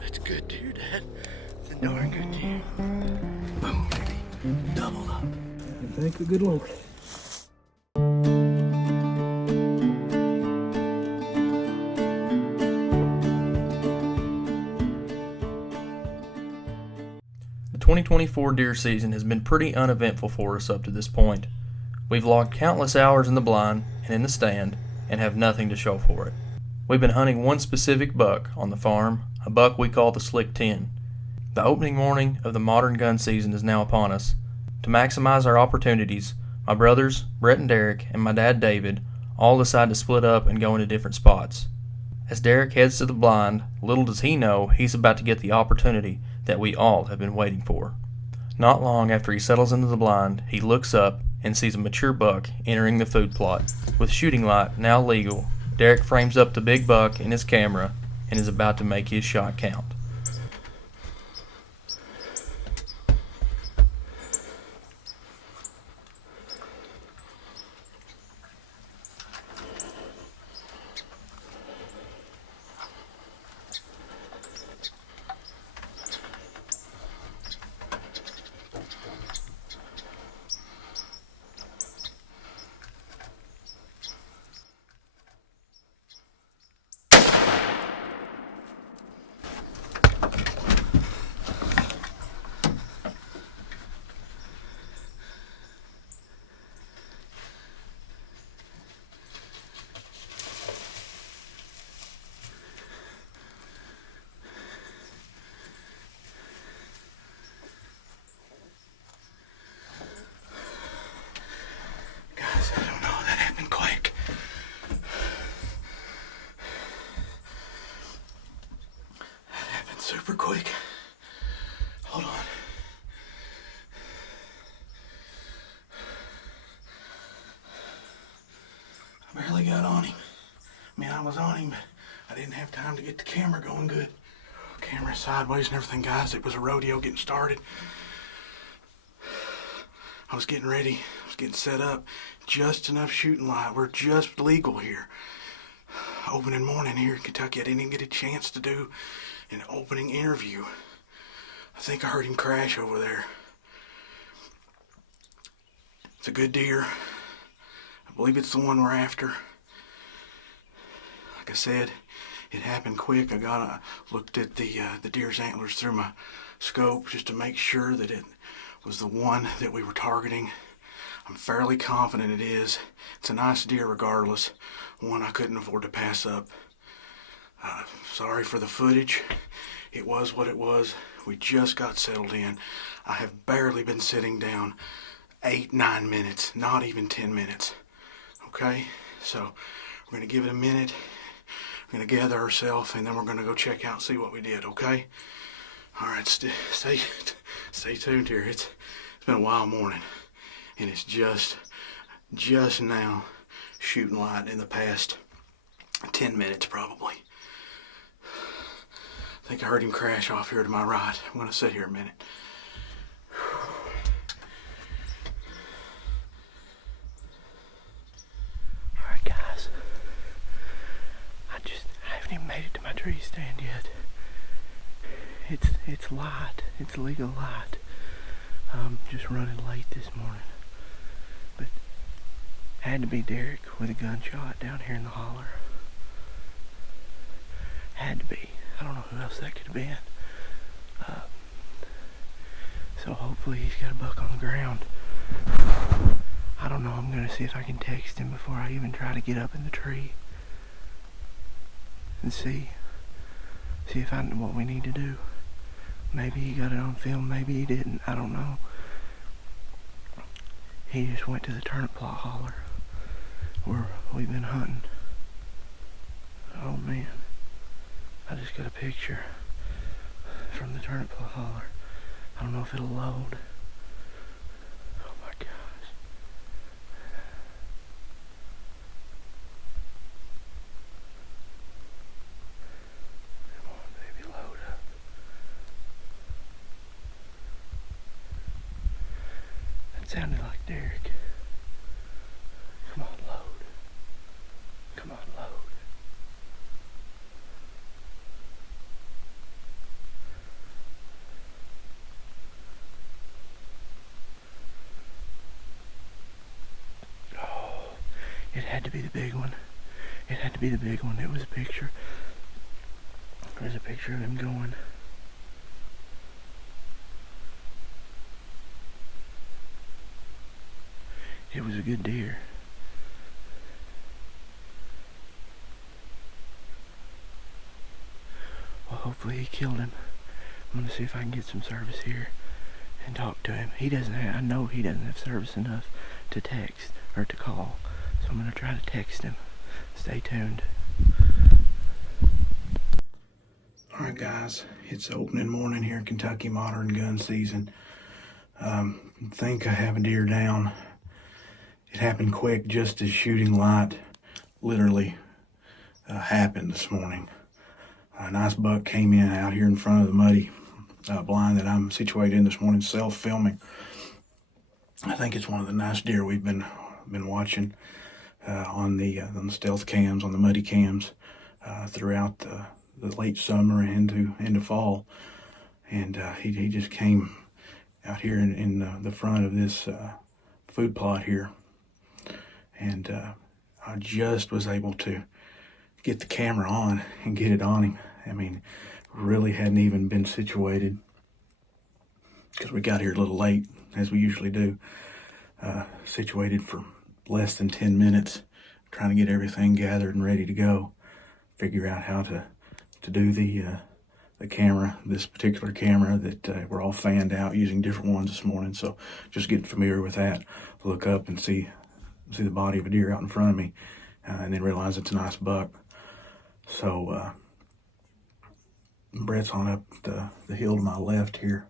That's good deer, Dad. It's a darn good deer. Boom, baby. Double up. And thank the good Lord. The 2024 deer season has been pretty uneventful for us up to this point. We've logged countless hours in the blind and in the stand and have nothing to show for it. We've been hunting one specific buck on the farm, a buck we call the Slick 10. The opening morning of the modern gun season is now upon us. To maximize our opportunities, my brothers, Brett and Derek, and my dad David all decide to split up and go into different spots. As Derek heads to the blind, little does he know he's about to get the opportunity that we all have been waiting for. Not long after he settles into the blind, he looks up and sees a mature buck entering the food plot. With shooting light now legal, Derek frames up the big buck in his camera and is about to make his shot count. Guys, I don't know. That happened quick. That happened super quick. Hold on. I barely got on him. I mean, I was on him, but I didn't have time to get the camera going good. Camera sideways and everything, guys. It was a rodeo getting started. I was getting ready. I was getting set up. Just enough shooting light. We're just legal here. Opening morning here in Kentucky. I didn't even get a chance to do an opening interview. I think I heard him crash over there. It's a good deer. I believe it's the one we're after. Like I said, it happened quick. I looked at the deer's antlers through my scope just to make sure that it was the one that we were targeting. I'm fairly confident it is. It's a nice deer regardless. One I couldn't afford to pass up. Sorry for the footage. It was what it was. We just got settled in. I have barely been sitting down 8-9 minutes, not even 10 minutes. Okay? So we're going to give it a minute. We're going to gather ourselves, and then we're going to go check out and see what we did, okay? All right, stay tuned here. It's been a wild morning, and it's just now shooting light in the past 10 minutes probably. I think I heard him crash off here to my right. I'm going to sit here a minute. Alright, guys. I haven't even made it to my tree stand yet. It's light. It's legal light. I'm just running late this morning. But had to be Derek with a gunshot down here in the holler. Had to be. I don't know who else that could have been. So hopefully he's got a buck on the ground. I don't know. I'm going to see if I can text him before I even try to get up in the tree. And see if I know what we need to do. Maybe he got it on film, maybe he didn't, I don't know. He just went to the turnip plot holler where we've been hunting. Oh man, I just got a picture from the turnip plot holler. I don't know if it'll load. Oh my gosh. Come on, baby, load up. That sounded like Derek. Come on, load. Come on, load. be the big one. It had to be the big one. It was a picture. There's a picture of him going. It was a good deer. Well, hopefully he killed him. I'm gonna see if I can get some service here and talk to him. I know he doesn't have service enough to text or to call. So I'm gonna try to text him. Stay tuned. Alright guys, it's opening morning here in Kentucky, modern gun season. I think I have a deer down. It happened quick, just as shooting light literally happened this morning. A nice buck came in out here in front of the muddy blind that I'm situated in this morning, self-filming. I think it's one of the nice deer we've been watching on the stealth cams, on the muddy cams throughout the late summer and into fall. And he just came out here in the front of this food plot here. And I just was able to get the camera on and get it on him. I mean, really hadn't even been situated because we got here a little late, as we usually do. Situated for less than 10 minutes, trying to get everything gathered and ready to go. Figure out how to do the camera, this particular camera that we're all fanned out using different ones this morning. So just getting familiar with that. Look up and see the body of a deer out in front of me, and then realize it's a nice buck. So Brett's on up the hill to my left here.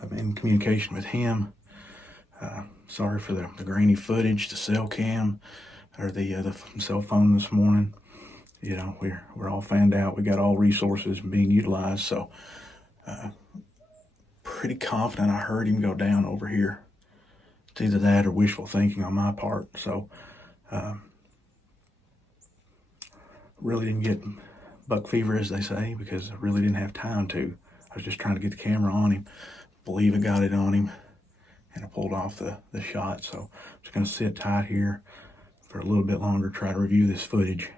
I'm in communication with him. Sorry for the grainy footage, the cell cam, or the cell phone this morning. You know, we're all fanned out. We got all resources being utilized. So pretty confident I heard him go down over here. It's either that or wishful thinking on my part. So really didn't get buck fever, as they say, because I really didn't have time to. I was just trying to get the camera on him. Believe I got it on him, and I pulled off the shot. So I'm just going to sit tight here for a little bit longer, try to review this footage,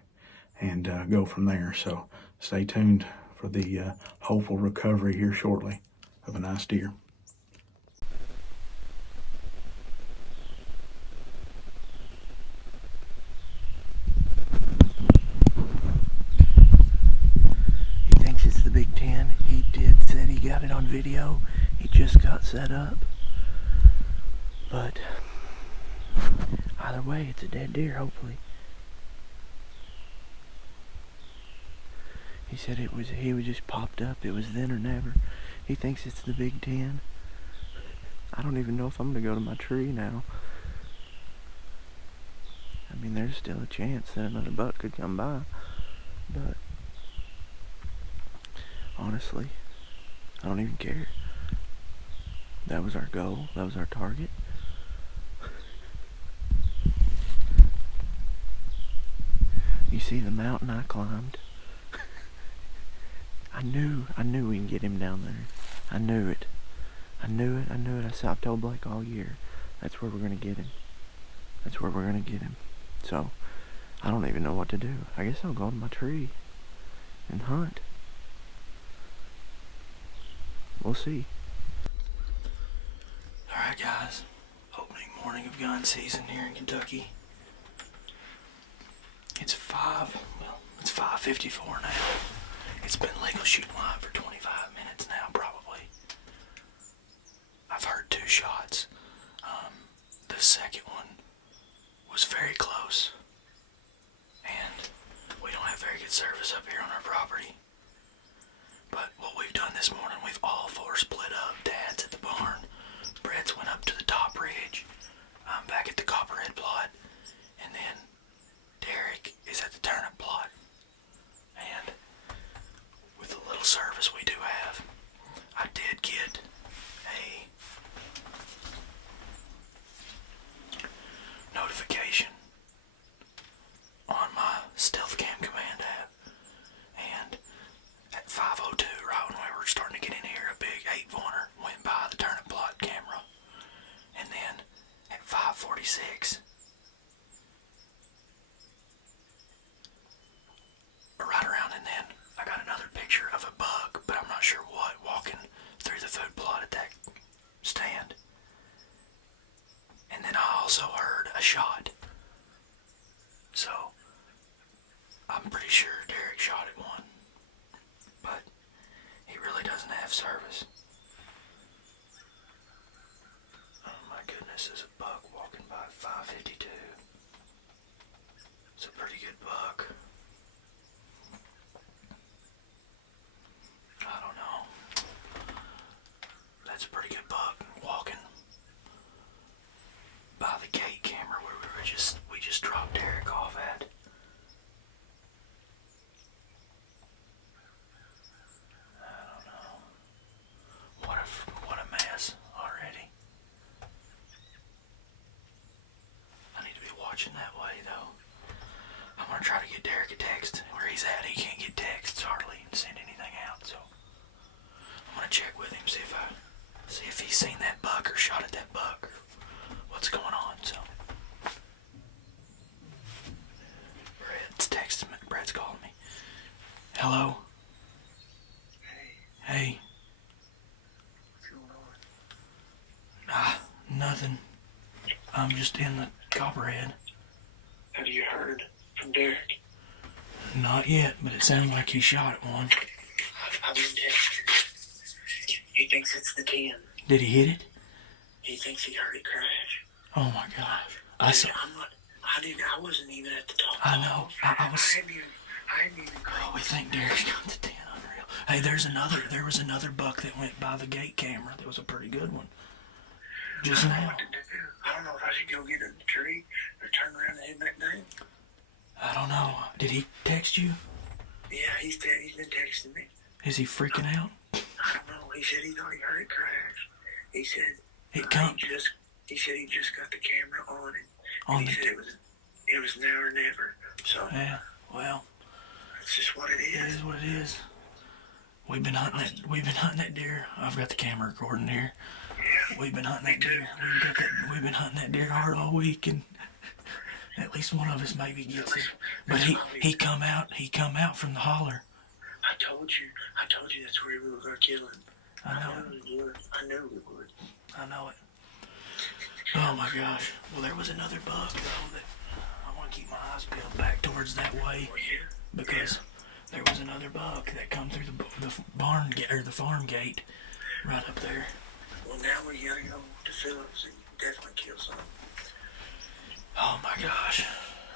and go from there. So stay tuned for the hopeful recovery here shortly of a nice deer. He thinks it's the Big Ten. He said he got it on video. He just got set up. But either way, it's a dead deer, hopefully. He said he was just popped up. It was then or never. He thinks it's the Big Ten. I don't even know if I'm gonna go to my tree now. I mean, there's still a chance that another buck could come by. But honestly, I don't even care. That was our goal. That was our target. You see the mountain I climbed? I knew we can get him down there. I knew it. I've told Blake all year. That's where we're gonna get him. So, I don't even know what to do. I guess I'll go to my tree and hunt. We'll see. Alright guys, opening morning of gun season here in Kentucky. It's 5:54 now. It's been legal shooting live for 25 minutes now, probably. I've heard 2 shots. The second one was very close. And we don't have very good service up here on our property. But what we've done this morning, we've all 4 split up. Dad's at the barn. Brett's went up to the top ridge. I'm back at the copperhead plot. And then Derek is at the turnip plot. And with the little service we do have, I did get a notification on my stealth cam command app. And at 5:02, right when we were starting to get in here, a big 8-pointer went by the turnip plot camera. And then at 5:46, picture of a bug, but I'm not sure what, walking through the food plot at that stand. And then I also heard a shot. So, I'm pretty sure Derek shot at one. But he really doesn't have service. Oh my goodness, there's a buck walking by at 5:52. It's a pretty good buck. I don't know. That's a pretty good buck walking by the gate camera where we just dropped Derek off at. I don't know. What a mess already. I need to be watching that way though. I'm gonna try to get Derek a text where he's at. He can't get texts hardly and send anything out, so I'm gonna check with him, see if he's seen that buck or shot at that buck or what's going on. So Brad's texting me. Brad's calling me. Hello. Hey. What's going on? Nothing. I'm just in the Copperhead. Have you heard from Derek? Not yet, but it sounds like he shot at one. I've been texting. He thinks it's the 10. Did he hit it? He thinks he heard it crash. Oh my gosh. I saw. I wasn't even at the top. I know. I was. I hadn't even Oh, we think Derek's got the 10. Unreal. Hey, there was another buck that went by the gate camera. That was a pretty good one. Just I don't know now. what to do. I don't know if I should go get in the tree or turn around and head back down. I don't know. Did he text you? Yeah, he's been texting me. Is he freaking out? I don't know. He said he thought he heard it crash. He said he said he just got the camera on it. On he the said it was now or never. So Yeah. Well, that's just what it it is. is what it is. We've been hunting that deer. I've got the camera recording here. Yeah. We've been hunting that deer. We've been hunting that deer hard all week, and at least one of us maybe gets it. But he come out from the holler. I told you that's where we were gonna kill him. I know I knew we would. I know it. Oh my gosh. Well, there was another buck though that I want to keep my eyes peeled back towards that way Oh yeah. because there was another buck that come through the barn gate or the farm gate right up there. Well, now we gotta go to Phillips and definitely kill some. Oh my gosh.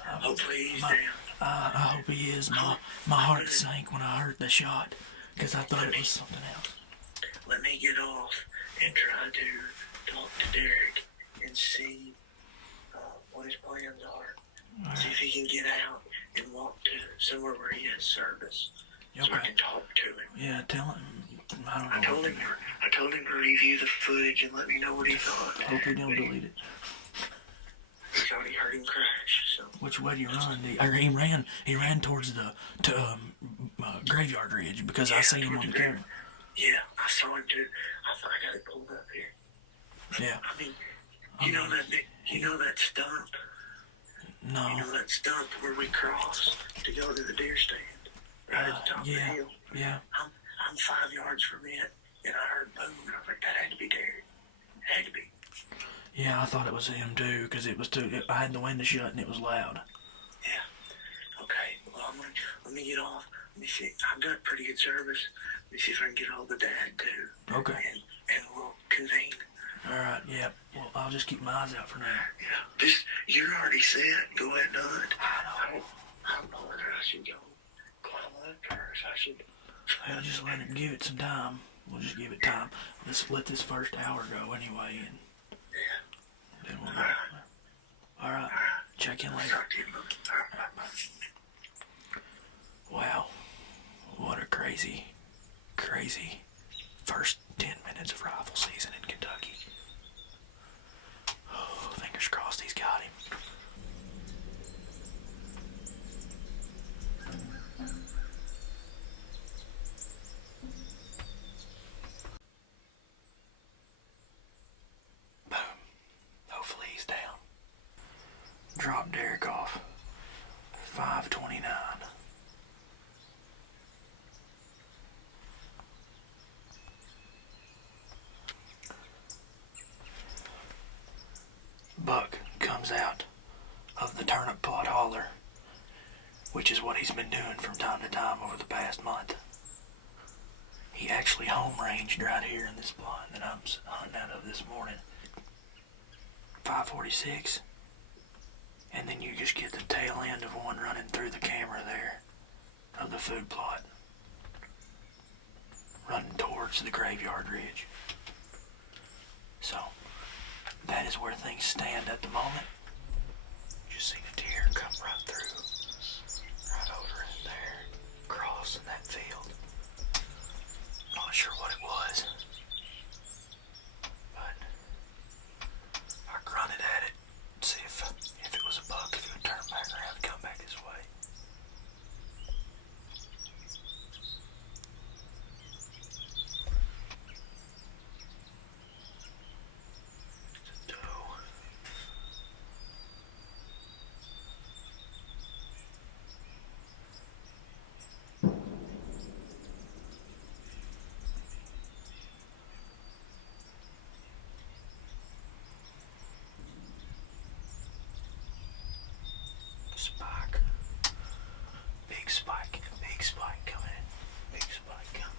Hopefully he's My- down. I hope he is. My heart sank when I heard the shot because I thought it was something else. Let me get off and try to talk to Derek and see what his plans are. See if he can get out and walk to somewhere where he has service, so I Okay. can talk to him. Yeah, tell him. I don't know. I told him to review the footage and let me know what he thought. Hope he don't delete it. He thought he heard him crash. So Which way do you run? He ran towards the graveyard ridge because I seen him on the camera. yeah, I saw him too. I thought I got it pulled up here. Yeah. I mean, you know that stump. No. You know that stump where we crossed to go to the deer stand, right at the top of the yeah. hill. Yeah. I'm 5 yards from it, and I heard boom, and I was like, that had to be Derek. It had to be. Yeah, I thought it was him too because it was too. I had the window shut and it was loud. Yeah. Okay. Well, let me get off. Let me see. I've got pretty good service. Let me see if I can get hold of Dad too. Okay. And we'll convene. All right. Yeah. Well, I'll just keep my eyes out for now. Yeah. You're already set. Go ahead and hunt. I know. I don't know whether I should go climb up or if I should. Well, just let him give it some time. We'll just give it time. Let's let this first hour go anyway, and Yeah. then we'll go. All right. Check in later. Talk to you, Bubba. All right. Bye. Wow. What a crazy first 10 minutes of rifle season in Kentucky. Oh, fingers crossed he's got him. Boom. Hopefully he's down. Drop Derek off. 5:29. holler, which is what he's been doing from time to time over the past month. He actually home ranged right here in this blind that I'm hunting out of this morning. 546. And then you just get the tail end of one running through the camera there of the food plot, running towards the graveyard ridge. So that is where things stand at the moment. Just seen a deer come right through, right over in there, crossing that field. Not sure what it was, but I grunted at it, see if it was a buck, if it would turn back around and come back this way. It's a doe. Spike. Big spike. Big spike coming in. Big spike coming.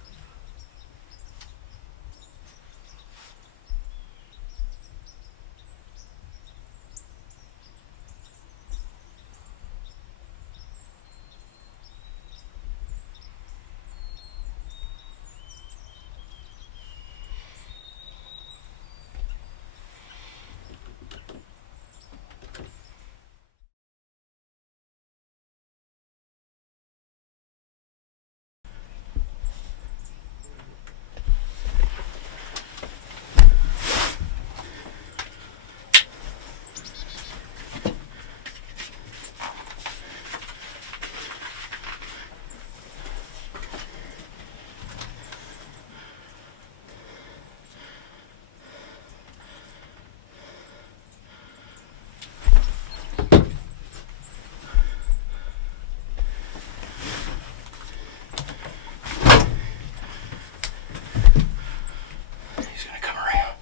He's gonna come around.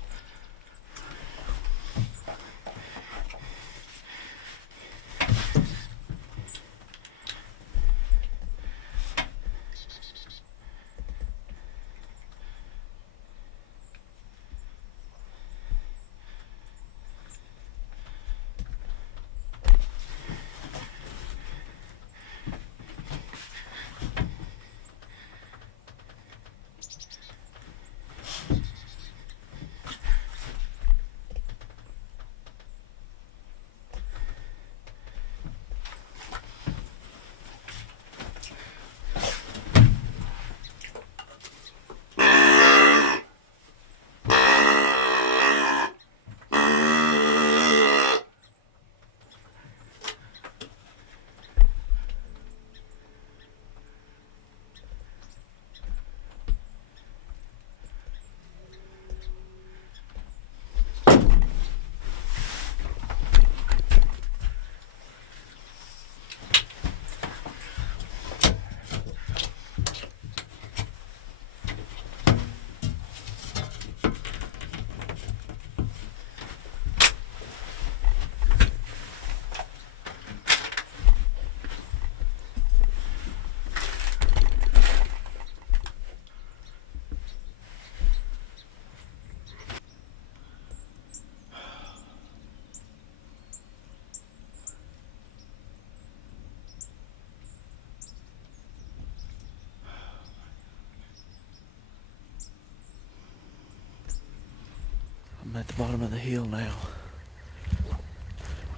I'm at the bottom of the hill now.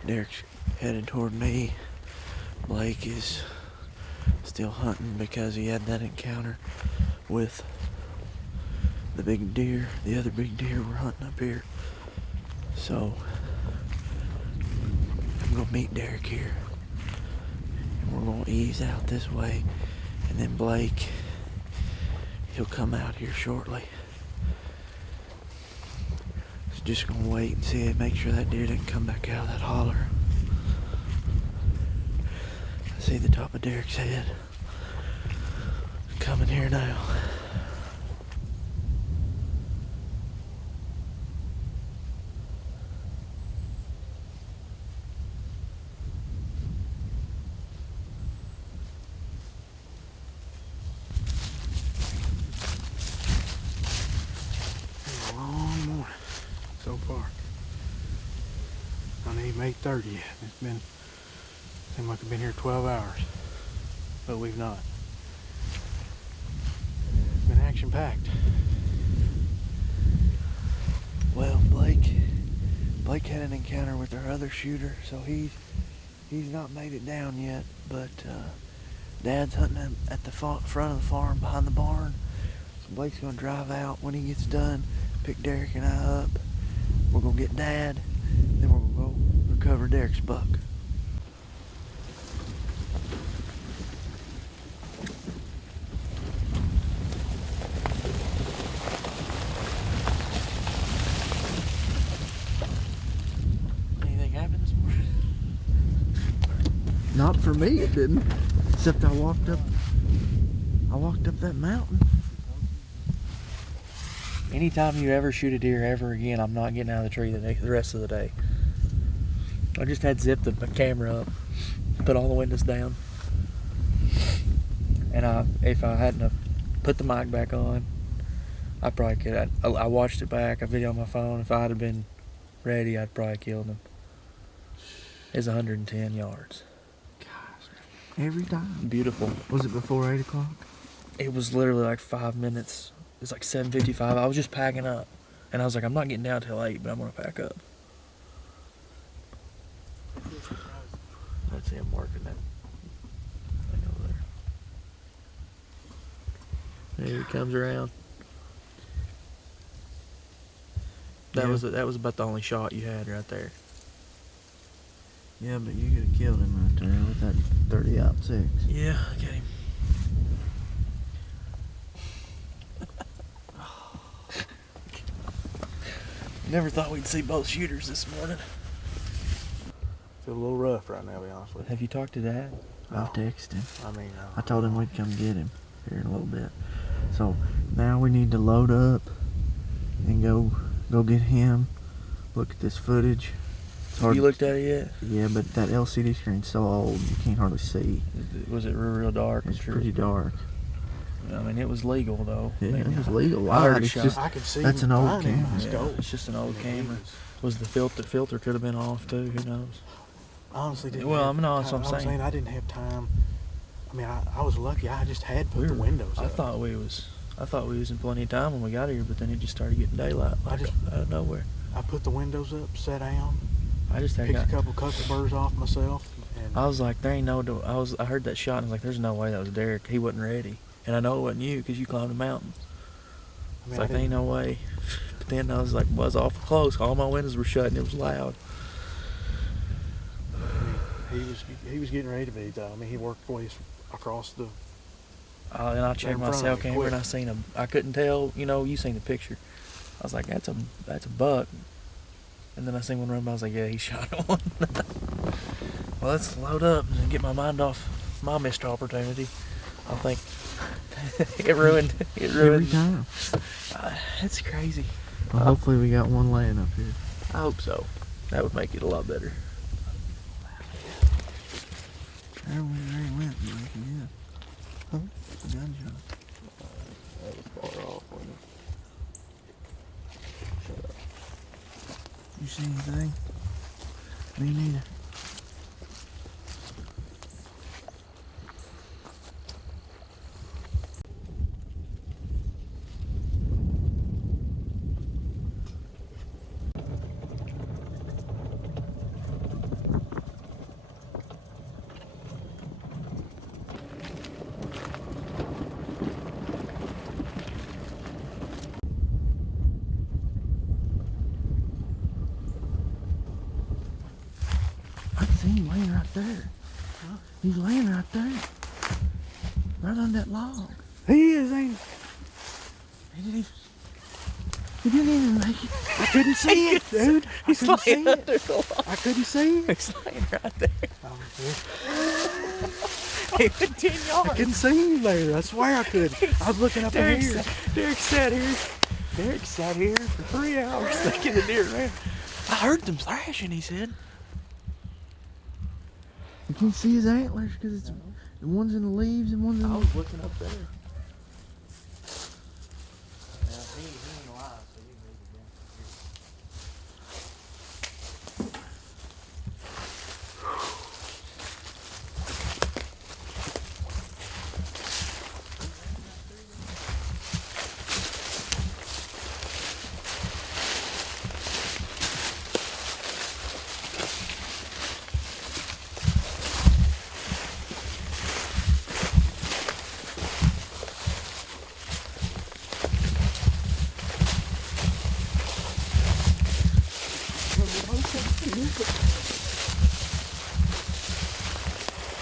Derek's headed toward me. Blake is still hunting because he had that encounter with the big deer, the other big deer we're hunting up here. So I'm gonna meet Derek here. And we're gonna ease out this way, and then Blake, he'll come out here shortly. So just gonna wait and see it, make sure that deer didn't come back out of that holler. I see the top of Derek's head coming here now. Park. I ain't even 8:30 yet. Seemed like we've been here 12 hours, but we've not. It's been action packed. Well, Blake had an encounter with our other shooter, so he's not made it down yet, but Dad's hunting at the front of the farm behind the barn. So Blake's gonna drive out when he gets done, pick Derek and I up. We're gonna get Dad, then we're gonna go recover Derek's buck. Anything happened this morning? Not for me, it didn't. Except I walked up that mountain. Anytime you ever shoot a deer ever again, I'm not getting out of the tree the rest of the day. I just had zipped the camera up, put all the windows down, and if I hadn't have put the mic back on, I probably could. I watched it back. I videoed on my phone. If I'd have been ready, I'd probably killed him. It's 110 yards. Every time. Beautiful. Was it before 8 o'clock? It was literally like 5 minutes. It was like 7:55. I was just packing up, and I was like, I'm not getting down till 8, but I'm gonna pack up. Let's see him working that thing over there. There he comes around. That was about the only shot you had right there. Yeah, but you could have killed him right there with that 30-06. Yeah, I get him. Never thought we'd see both shooters this morning. Feel a little rough right now, to be honest with you. Have you talked to Dad? I texted him. I mean, I told him we'd come get him here in a little bit. So now we need to load up and go get him. Look at this footage. It's hard. You looked at it yet? Yeah, but that LCD screen's so old you can't hardly see. Was it real dark? It's pretty dark. I mean, it was legal though. Yeah, I mean, it was legal. I heard It's shot. just I could see that's him an old behind him. camera. Let's Yeah, go. it's just an old He camera. was- Was the filter could have been off too? Who knows? honestly didn't. Well, have I mean, that's time. what I'm saying. I didn't have time. I mean, I was lucky. I just had put the windows up. I thought we was in plenty of time when we got here, but then it just started getting daylight like out of nowhere. I put the windows up, sat down, I just had picked a couple customers off myself, and I was like, there ain't no. I heard that shot and I was like, there's no way that was Derek. He wasn't ready, and I know it wasn't you because you climbed the mountain. I mean, It's like there ain't no way. But then I was like, was awful close. All my windows were shut and it was loud. he was getting ready to be though. I mean, he worked ways across the. And I checked in my front cell of me, camera and quick. I seen him. I couldn't tell. You know, you seen the picture. I was like, that's a buck. And then I seen one run by. I was like, yeah, he shot one. Well, let's load up and get my mind off my missed opportunity. I think it ruined. Every time. It's crazy. Well, hopefully we got one laying up here. I hope so. That would make it a lot better. There he went. Yeah. Huh? A gunshot. That was far off, wasn't it? Shut up. You see anything? Me neither. I see him laying right there. Huh? He's laying right there. Right on that log. He is, ain't He didn't even make it. I couldn't see it, dude. I couldn't see under it. the log. I couldn't see it. He's laying right there. I couldn't see him there. I swear I could. I was looking up in here. Derek sat here for 3 hours thinking the deer ran. I heard them thrashing, he said. You can't see his antlers because it's the one's in the leaves and one's in I the... was looking up there. Now, he ain't alive, so you can read it down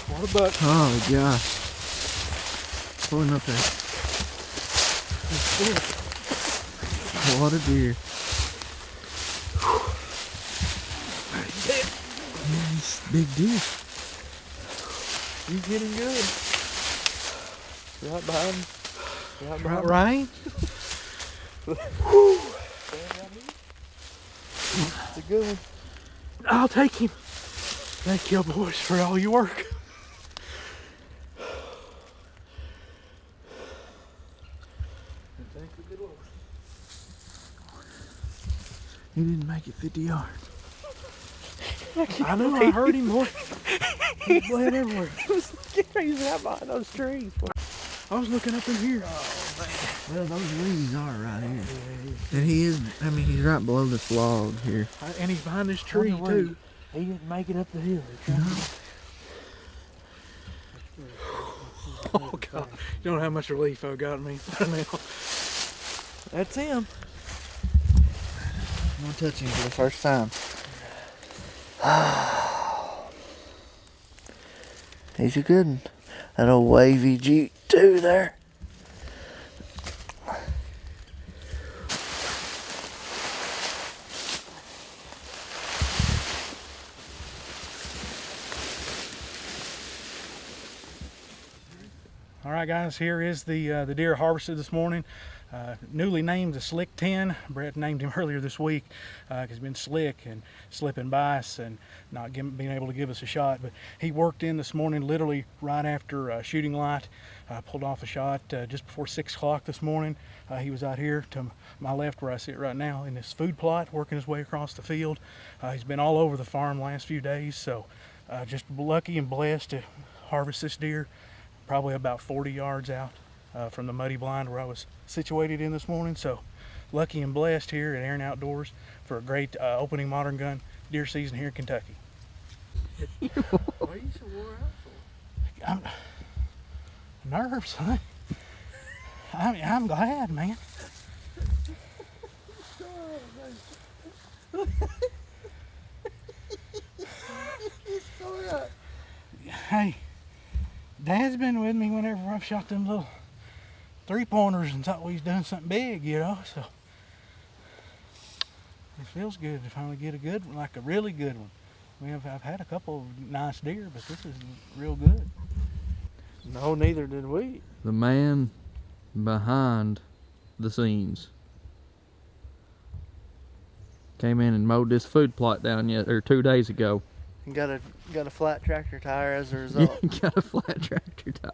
What about Oh gosh. Pulling up there. What a deer. Man, he's a big deer. You getting good? Right behind him. Right behind him. Rain? It's a good one. I'll take him. Thank you, boys, for all your work. He didn't make it 50 yards. I know, I heard him, boy. He's bled everywhere. He's right behind those trees. I was looking up in here. Well, those leaves are right here. And he is, I mean, he's right below this log here. And he's behind this tree, too. He didn't make it up the hill. Oh, God. You don't know how much relief I got me right now. That's him. I'm gonna touch him for the first time. He's a good one. That old wavy G2 there. All right, guys, here is the deer harvested this morning. Newly named the Slick 10. Brett named him earlier this week because he's been slick and slipping by us and not being able to give us a shot. But he worked in this morning literally right after shooting light. Pulled off a shot just before 6 o'clock this morning. He was out here to my left where I sit right now in this food plot, working his way across the field. He's been all over the farm the last few days, so just lucky and blessed to harvest this deer probably about 40 yards out from the muddy blind where I was situated in this morning. So lucky and blessed here at Aaron Outdoors for a great opening modern gun deer season here in Kentucky. Why are you so wore out for? I'm nerves, huh? I'm glad, man. Hey, Dad's been with me whenever I've shot them little 3-pointers and thought we was doing something big, you know, so it feels good to finally get a good one, like a really good one. I mean, I've had a couple of nice deer, but this is real good. No, neither did we. The man behind the scenes came in and mowed this food plot down 2 days ago. Got a flat tractor tire as a result. Got a flat tractor tire.